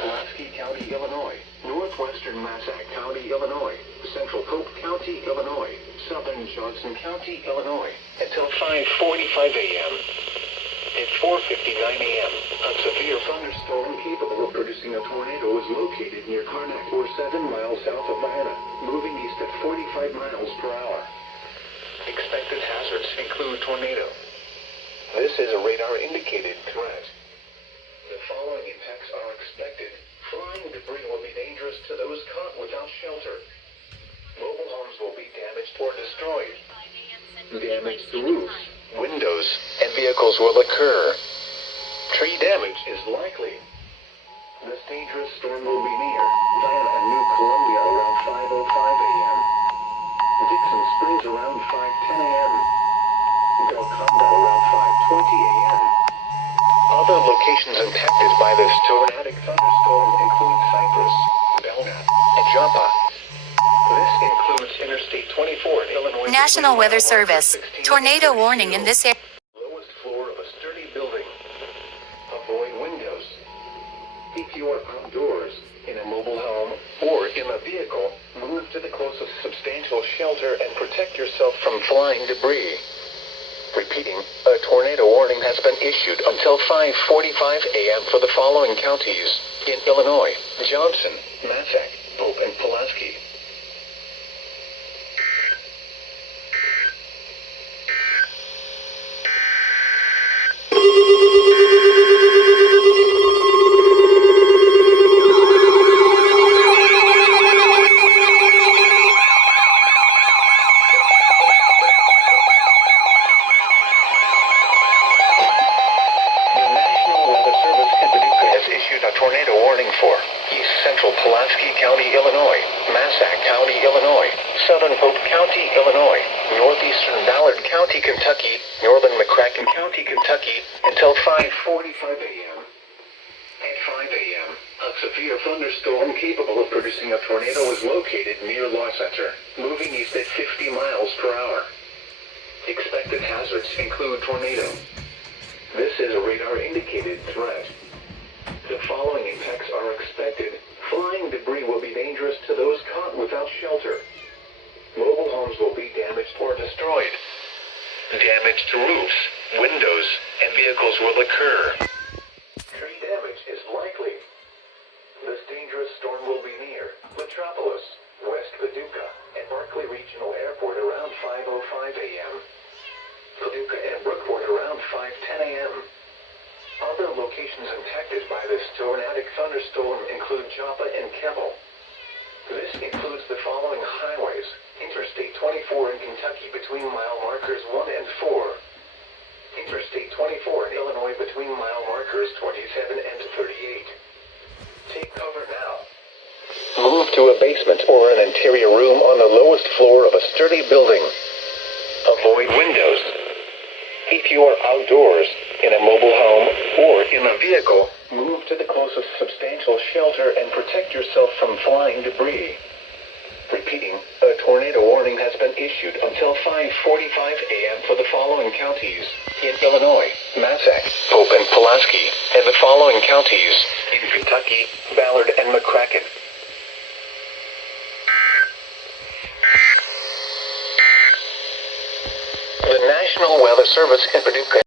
Pulaski County, Illinois, northwestern Massac County, Illinois, central Pope County, Illinois, southern Johnson County, Illinois, until 5:45 a.m. At 4:59 a.m., a severe thunderstorm capable of producing a tornado was located near Karnak, or 7 miles south of Vienna, moving east at 45 miles per hour. Expected hazards include tornado. This is a radar-indicated threat. The following impacts are expected. Flying debris will be dangerous to those caught without shelter. Mobile homes will be damaged or destroyed. Damage to roofs, windows, and vehicles will occur. Tree damage is likely. This dangerous storm will be near Vienna and New Columbia around 5:05 a.m. Dixon Springs around 5:10 a.m. Golconda around 5:20 a.m. Other locations impacted by this tornadic thunderstorm include Cypress, Belknap, and Joppa. This includes Interstate 24 in Illinois. National Weather Service. Tornado warning in this area. Lowest floor of a sturdy building. Avoid windows. If you are outdoors, in a mobile home, or in a vehicle, move to the closest substantial shelter and protect yourself from flying debris. Repeating, a tornado warning has been issued until 5:45 a.m. for the following counties in Illinois: Johnson, Massac, Pope, and Pulaski. Tornado warning for East Central Pulaski County, Illinois, Massac County, Illinois, Southern Pope County, Illinois, Northeastern Ballard County, Kentucky, Northern McCracken County, Kentucky, until 5:45 a.m. At 5 a.m., a severe thunderstorm capable of producing a tornado is located near Law Center, moving east at 50 miles per hour. Expected hazards include tornado. This is a radar-indicated threat. The following impacts are expected. Flying debris will be dangerous to those caught without shelter. Mobile homes will be damaged or destroyed. Damage to roofs, windows, and vehicles will occur. Tree damage is likely. This dangerous storm will be near Metropolis, West Paducah, and Berkeley Regional Airport around 5:05 a.m. Paducah and Brookport around 5:10 a.m. Other locations impacted by this tornadic thunderstorm include Joppa and Keble. This includes the following highways: Interstate 24 in Kentucky between mile markers 1 and 4. Interstate 24 in Illinois between mile markers 27 and 38. Take cover now. Move to a basement or an interior room on the lowest floor of a sturdy building. Avoid windows. If you are outdoors, in a mobile home, or in a vehicle, move to the closest substantial shelter and protect yourself from flying debris. Repeating, a tornado warning has been issued until 5:45 a.m. for the following counties in Illinois: Massac, Pope, and Pulaski, and the following counties in Kentucky: Ballard and McCracken. The National Weather Service in Paducah